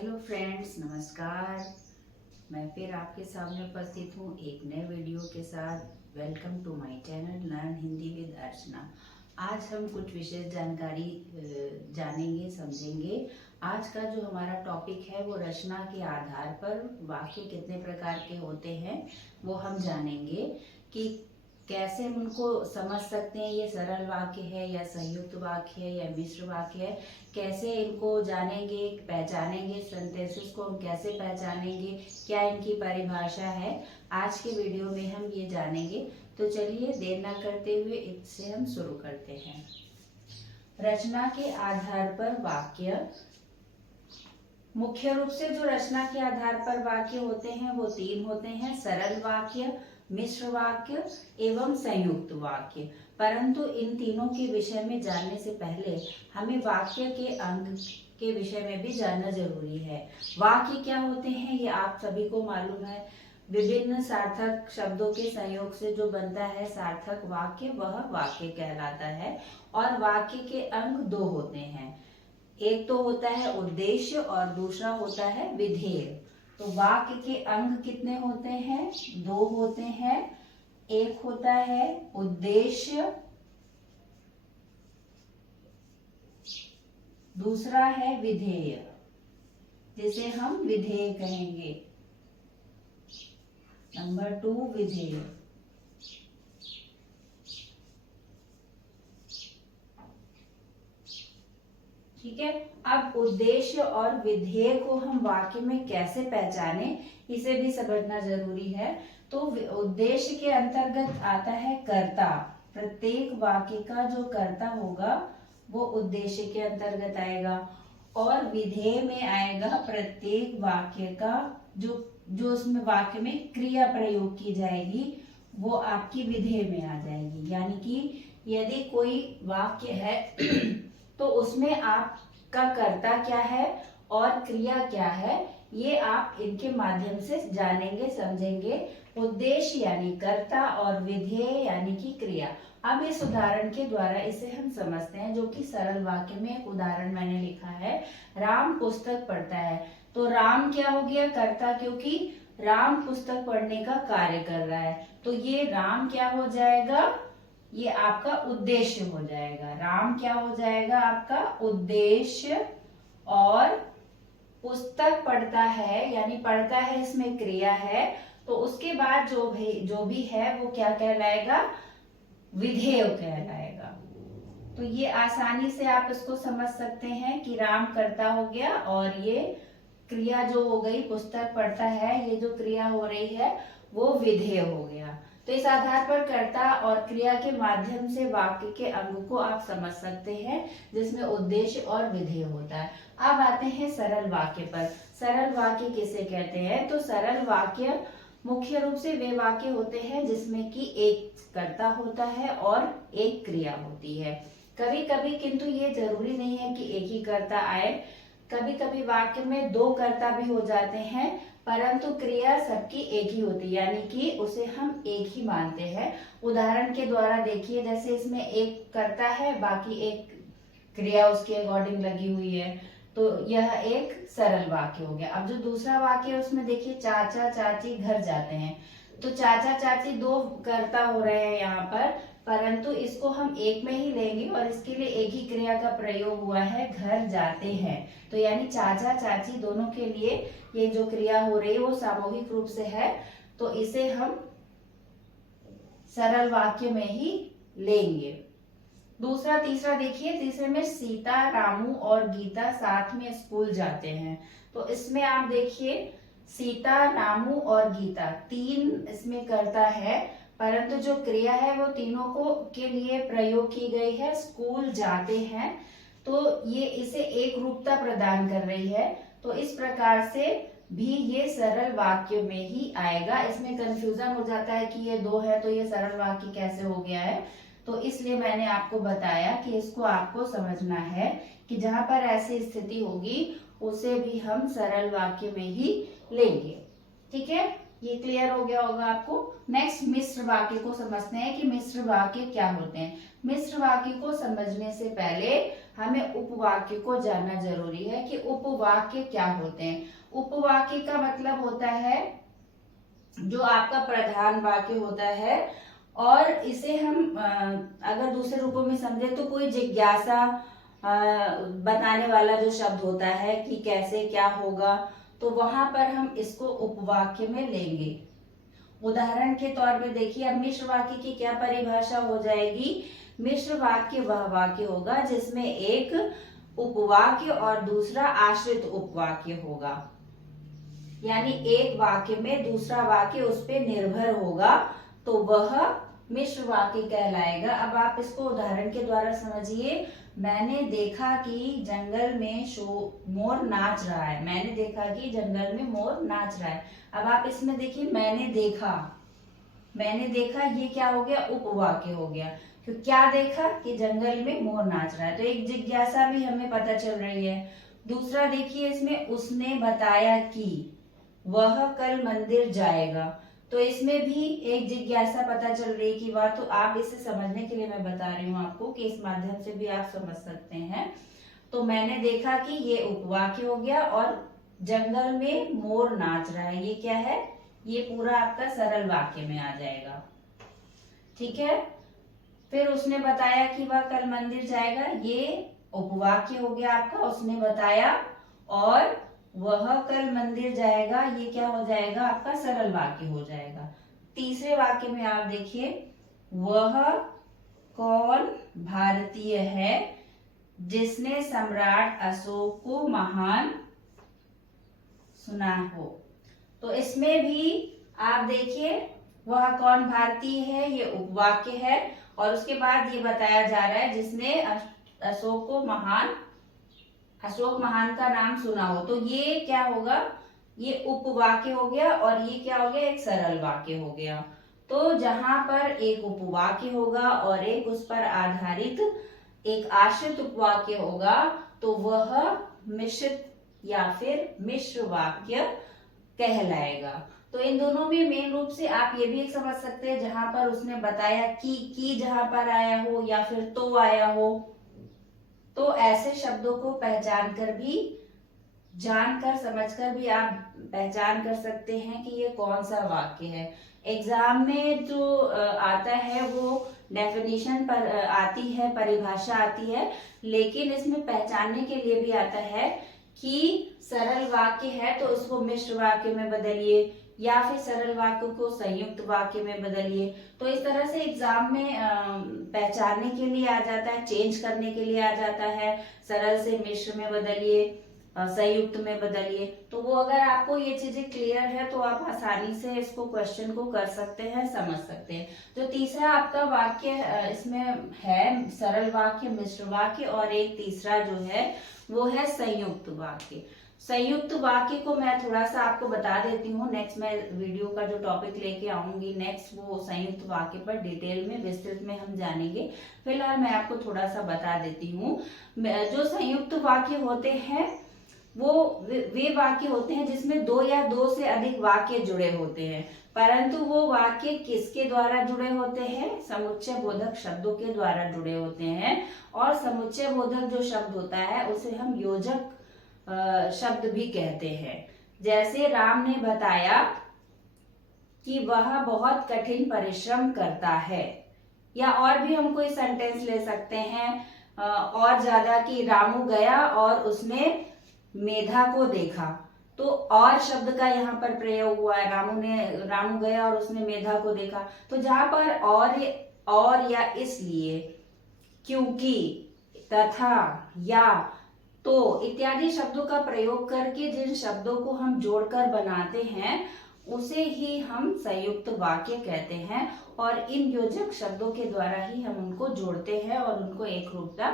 Hello friends, नमस्कार। मैं फिर आपके सामने उपस्थित हूँ एक नए वीडियो के साथ। Welcome to my channel learn Hindi with Archana. आज हम कुछ विशेष जानकारी जानेंगे, समझेंगे। आज का जो हमारा टॉपिक है वो रचना के आधार पर वाक्य कितने प्रकार के होते हैं वो हम जानेंगे कि कैसे हम उनको समझ सकते हैं। ये सरल वाक्य है या संयुक्त वाक्य है या मिश्र वाक्य है, कैसे इनको जानेंगे, पहचानेंगे। सेंटेंसेस को हम कैसे पहचानेंगे, क्या इनकी परिभाषा है, आज के वीडियो में हम ये जानेंगे। तो चलिए देर न करते हुए इससे हम शुरू करते हैं। रचना के आधार पर वाक्य। मुख्य रूप से जो रचना के आधार पर वाक्य होते हैं वो तीन होते हैं: सरल वाक्य, मिश्र वाक्य एवं संयुक्त वाक्य। परंतु इन तीनों के विषय में जानने से पहले हमें वाक्य के अंग के विषय में भी जानना जरूरी है। वाक्य क्या होते हैं ये आप सभी को मालूम है। विभिन्न सार्थक शब्दों के संयोग से जो बनता है सार्थक वाक्य, वह वाक्य कहलाता है। और वाक्य के अंग दो होते हैं, एक तो होता है उद्देश्य और दूसरा होता है विधेय। तो वाक्य के अंग कितने होते हैं? दो होते हैं। एक होता है उद्देश्य, दूसरा है विधेय, जिसे हम विधेय कहेंगे। नंबर 2 विधेय। ठीक है। अब उद्देश्य और विधेय को हम वाक्य में कैसे पहचाने, इसे भी समझना जरूरी है। तो उद्देश्य के अंतर्गत आता है कर्ता। प्रत्येक वाक्य का जो कर्ता होगा वो उद्देश्य के अंतर्गत आएगा। और विधेय में आएगा प्रत्येक वाक्य का जो उसमें वाक्य में क्रिया प्रयोग की जाएगी वो आपकी विधेय में आ जाएगी। यानी कि यदि कोई वाक्य है तो उसमें आपका कर्ता क्या है और क्रिया क्या है, ये आप इनके माध्यम से जानेंगे, समझेंगे। उद्देश्य यानी कर्ता और विधेय यानी कि क्रिया। अब इस उदाहरण के द्वारा इसे हम समझते हैं, जो कि सरल वाक्य में एक उदाहरण मैंने लिखा है। राम पुस्तक पढ़ता है। तो राम क्या हो गया? कर्ता, क्योंकि राम पुस्तक पढ़ने का कार्य कर रहा है। तो ये राम क्या हो जाएगा? ये आपका उद्देश्य हो जाएगा। राम क्या हो जाएगा? आपका उद्देश्य। और पुस्तक पढ़ता है यानी पढ़ता है, इसमें क्रिया है। तो उसके बाद जो भी है वो क्या कहलाएगा? विधेय कहलाएगा। तो ये आसानी से आप इसको समझ सकते हैं कि राम कर्ता हो गया और ये क्रिया जो हो गई पुस्तक पढ़ता है, ये जो क्रिया हो रही है वो विधेय हो गया। तो इस आधार पर कर्ता और क्रिया के माध्यम से वाक्य के अंग को आप समझ सकते हैं, जिसमें उद्देश्य और विधेय होता है। अब आते हैं सरल वाक्य पर। सरल वाक्य किसे कहते हैं? तो सरल वाक्य मुख्य रूप से वे वाक्य होते हैं जिसमें कि एक कर्ता होता है और एक क्रिया होती है। कभी कभी किंतु ये जरूरी नहीं है कि एक ही कर्ता आए। कभी कभी वाक्य में दो कर्ता भी हो जाते हैं, परंतु क्रिया सबकी एक ही होती है, यानी कि उसे हम एक ही मानते हैं। उदाहरण के द्वारा देखिए, जैसे इसमें एक कर्ता है, बाकी एक क्रिया उसके अकॉर्डिंग लगी हुई है। तो यह एक सरल वाक्य हो गया। अब जो दूसरा वाक्य है उसमें देखिए, चाचा चाची घर जाते हैं। तो चाचा चाची दो कर्ता हो रहे हैं यहाँ पर, परंतु इसको हम एक में ही लेंगे और इसके लिए एक ही क्रिया का प्रयोग हुआ है, घर जाते हैं। तो यानी चाचा चाची दोनों के लिए ये जो क्रिया हो रही है वो सामूहिक रूप से है, तो इसे हम सरल वाक्य में ही लेंगे। दूसरा तीसरा देखिए, तीसरे में सीता, रामू और गीता साथ में स्कूल जाते हैं। तो इसमें आप देखिए, सीता, रामू और गीता तीन इसमें कर्ता है, परंतु जो क्रिया है वो तीनों को के लिए प्रयोग की गई है, स्कूल जाते हैं। तो ये इसे एक रूपता प्रदान कर रही है। तो इस प्रकार से भी ये सरल वाक्य में ही आएगा। इसमें कंफ्यूजन हो जाता है कि ये दो है तो ये सरल वाक्य कैसे हो गया है। तो इसलिए मैंने आपको बताया कि इसको आपको समझना है कि जहां पर ऐसी स्थिति होगी उसे भी हम सरल वाक्य में ही लेंगे। ठीक है, ये क्लियर हो गया होगा आपको। नेक्स्ट मिश्र वाक्य को समझते हैं कि मिश्र वाक्य क्या होते हैं। मिश्र वाक्य को समझने से पहले हमें उपवाक्य को जानना जरूरी है कि उपवाक्य क्या होते हैं। उपवाक्य का मतलब होता है जो आपका प्रधान वाक्य होता है, और इसे हम अगर दूसरे रूपों में समझे तो कोई जिज्ञासा बताने वाला जो शब्द होता है कि कैसे क्या होगा, तो वहां पर हम इसको उपवाक्य में लेंगे। उदाहरण के तौर पे देखिए, अब मिश्र वाक्य की क्या परिभाषा हो जाएगी। मिश्र वाक्य वह वाक्य होगा जिसमें एक उपवाक्य और दूसरा आश्रित उपवाक्य होगा, यानी एक वाक्य में दूसरा वाक्य उस पे निर्भर होगा, तो वह मिश्र वाक्य कहलाएगा। अब आप इसको उदाहरण के द्वारा समझिए। मैंने देखा कि जंगल में मोर नाच रहा है। मैंने देखा कि जंगल में मोर नाच रहा है। अब आप इसमें देखिए, मैंने देखा, मैंने देखा, ये क्या हो गया, उपवाक्य हो गया। क्यों, क्या देखा कि जंगल में मोर नाच रहा है, तो एक जिज्ञासा भी हमें पता चल रही है। दूसरा देखिए, इसमें उसने बताया कि वह कल मंदिर जाएगा, तो इसमें भी एक जिज्ञासा पता चल रही है कि वह, तो आप इसे समझने के लिए मैं बता रही हूँ आपको कि इस माध्यम से भी आप समझ सकते हैं। तो मैंने देखा कि ये उपवाक्य हो गया, और जंगल में मोर नाच रहा है, ये क्या है, ये पूरा आपका सरल वाक्य में आ जाएगा। ठीक है। फिर उसने बताया कि वह कल मंदिर जाएगा, ये उपवाक्य हो गया आपका, उसने बताया, और वह कल मंदिर जाएगा, ये क्या हो जाएगा, आपका सरल वाक्य हो जाएगा। तीसरे वाक्य में आप देखिए, वह कौन भारतीय है जिसने सम्राट अशोक को महान सुना हो, तो इसमें भी आप देखिए, वह कौन भारतीय है, ये उपवाक्य है, और उसके बाद ये बताया जा रहा है जिसने अशोक महान का नाम सुना हो, तो ये क्या होगा, ये उपवाक्य हो गया, और ये क्या हो गया, एक सरल वाक्य हो गया। तो जहां पर एक उपवाक्य होगा और एक उस पर आधारित एक आश्रित उपवाक्य होगा, तो वह मिश्रित या फिर मिश्र वाक्य कहलाएगा। तो इन दोनों में मेन रूप से आप ये भी एक समझ सकते हैं, जहां पर उसने बताया कि जहां पर आया हो या फिर तो आया हो, तो ऐसे शब्दों को पहचान कर भी, जानकर समझकर भी आप पहचान कर सकते हैं कि ये कौन सा वाक्य है। एग्जाम में जो आता है वो डेफिनेशन पर आती है, परिभाषा आती है, लेकिन इसमें पहचानने के लिए भी आता है कि सरल वाक्य है तो उसको मिश्र वाक्य में बदलिए, या फिर सरल वाक्य को संयुक्त वाक्य में बदलिए। तो इस तरह से एग्जाम में पहचानने के लिए आ जाता है, चेंज करने के लिए आ जाता है, सरल से मिश्र में बदलिए, संयुक्त में बदलिए। तो वो अगर आपको ये चीजें क्लियर है तो आप आसानी से इसको क्वेश्चन को कर सकते हैं, समझ सकते हैं। जो तीसरा आपका वाक्य इसमें है, सरल वाक्य, मिश्र वाक्य, और एक तीसरा जो है वो है संयुक्त वाक्य। संयुक्त वाक्य को मैं थोड़ा सा आपको बता देती हूँ। नेक्स्ट मैं वीडियो का जो टॉपिक लेके आऊंगी नेक्स्ट, वो संयुक्त वाक्य पर डिटेल में विस्तृत में हम जानेंगे। फिलहाल मैं आपको थोड़ा सा बता देती हूँ। जो संयुक्त वाक्य होते हैं वो वे वाक्य होते हैं जिसमें दो या दो से अधिक वाक्य जुड़े होते हैं, परंतु वो वाक्य किसके द्वारा जुड़े होते हैं, समुच्चय बोधक शब्दों के द्वारा जुड़े होते हैं। और समुच्चय बोधक जो शब्द होता है उसे हम योजक शब्द भी कहते हैं। जैसे राम ने बताया कि वह बहुत कठिन परिश्रम करता है, या और भी हम कोई सेंटेंस ले सकते हैं और ज्यादा, कि रामू गया और उसने मेधा को देखा, तो और शब्द का यहाँ पर प्रयोग हुआ है। रामू गया और उसने मेधा को देखा, तो जहां पर और या इसलिए, क्योंकि, तथा, या, तो इत्यादि शब्दों का प्रयोग करके जिन शब्दों को हम जोड़कर बनाते हैं उसे ही हम संयुक्त वाक्य कहते हैं, और इन योजक शब्दों के द्वारा ही हम उनको जोड़ते हैं और उनको एक रूपता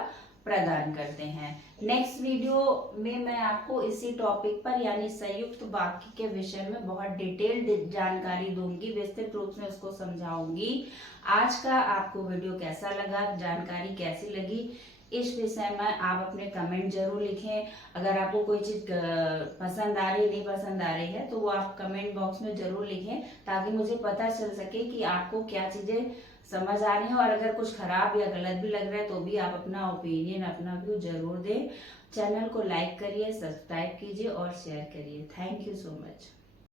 प्रदान करते हैं। नेक्स्ट वीडियो में मैं आपको इसी टॉपिक पर यानी संयुक्त वाक्य के विषय में बहुत डिटेल्ड जानकारी दूंगी, विस्तृत रूप में उसको समझाऊंगी। आज का आपको वीडियो कैसा लगा, जानकारी कैसी लगी, इस विषय में आप अपने कमेंट जरूर लिखें। अगर आपको कोई चीज पसंद आ रही नहीं पसंद आ रही है तो वो आप कमेंट बॉक्स में जरूर लिखें, ताकि मुझे पता चल सके कि आपको क्या चीजें समझ आ रही हैं। और अगर कुछ खराब या गलत भी लग रहा है तो भी आप अपना ओपिनियन, अपना व्यू जरूर दें। चैनल को लाइक करिए, सब्सक्राइब कीजिए और शेयर करिए। Thank you so much.